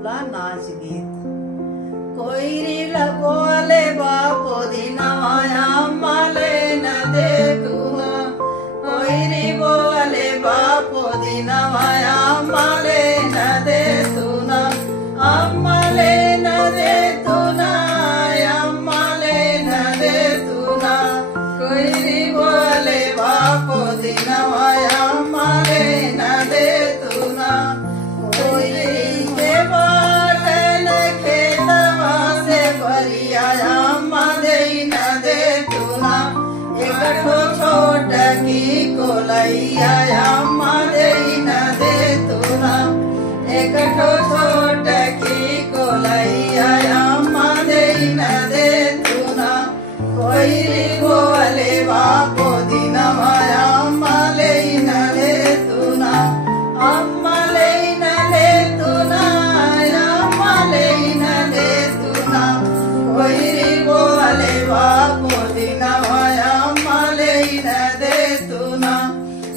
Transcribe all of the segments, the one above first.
चुटकुला नाच गीत। कोई री लगोले बापो दिनवाया माले न दे तुना, कोई री बोले बापो दिनवाया माले न दे तुना, अम्माले न दे तुना, अम्माले न दे तुना, कोई री बोले बापो दिनवाया माले न दे तुना, कोई के बाटन खेतवा से भरिया माले न दे तुना, एक छोट की कोलैया माले न दे तुना, एक छोट की कोलैया माले न दे तुना, कोई बोले बापो दिनवाया माले न दे तुना, अम्माले न दे तुना, अम्माले न दे तुना, कोई बोले बापो दिनवाया माले न दे तुना,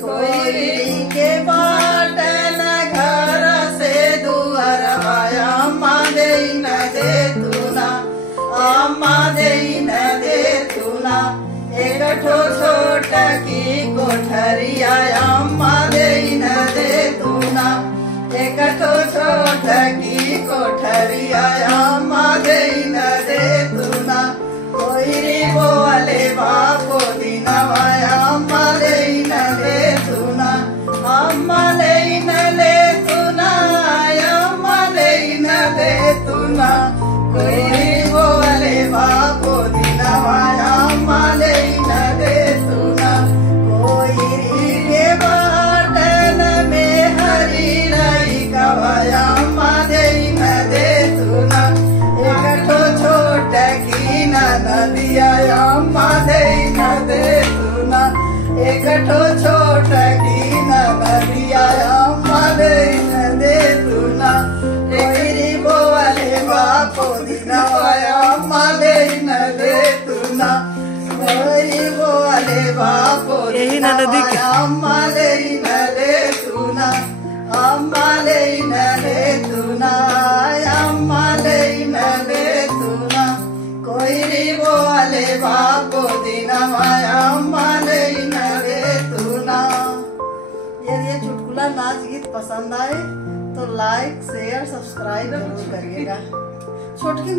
कोई के बाटन घर से दुआर आया माले न दे तुना, माले न दे तुना, एक छोट की कोठरिया माले न दे तुना, एक छोट की कोठरिया माले न दे तुना, कोई बोले बापो दिनवाया माले न दे तुना, अम्माले न दे तुना, अम्माले न दे तुना, कोई बोले बापो दिनवाया माले न दे तुना, कोई के बाटन में हरी रही गवाया माले न दे तुना, एक छोट की नदिया माले न दे तुना, एक छोट की नदिया माले न दे तुना, कोई बोले बापो दिनवाया माले न दे तुना, कोई बोले बापो दिनवाया माले न दे तुना, अम्माले न दे तुना, अम्माले न दे तुना, कोई बोले बापो दिनवाया माले न दे तुना। यदि ये चुटकुला नाच गीत पसंद आए तो लाइक शेयर सब्सक्राइब जरूर करिएगा। छोटकी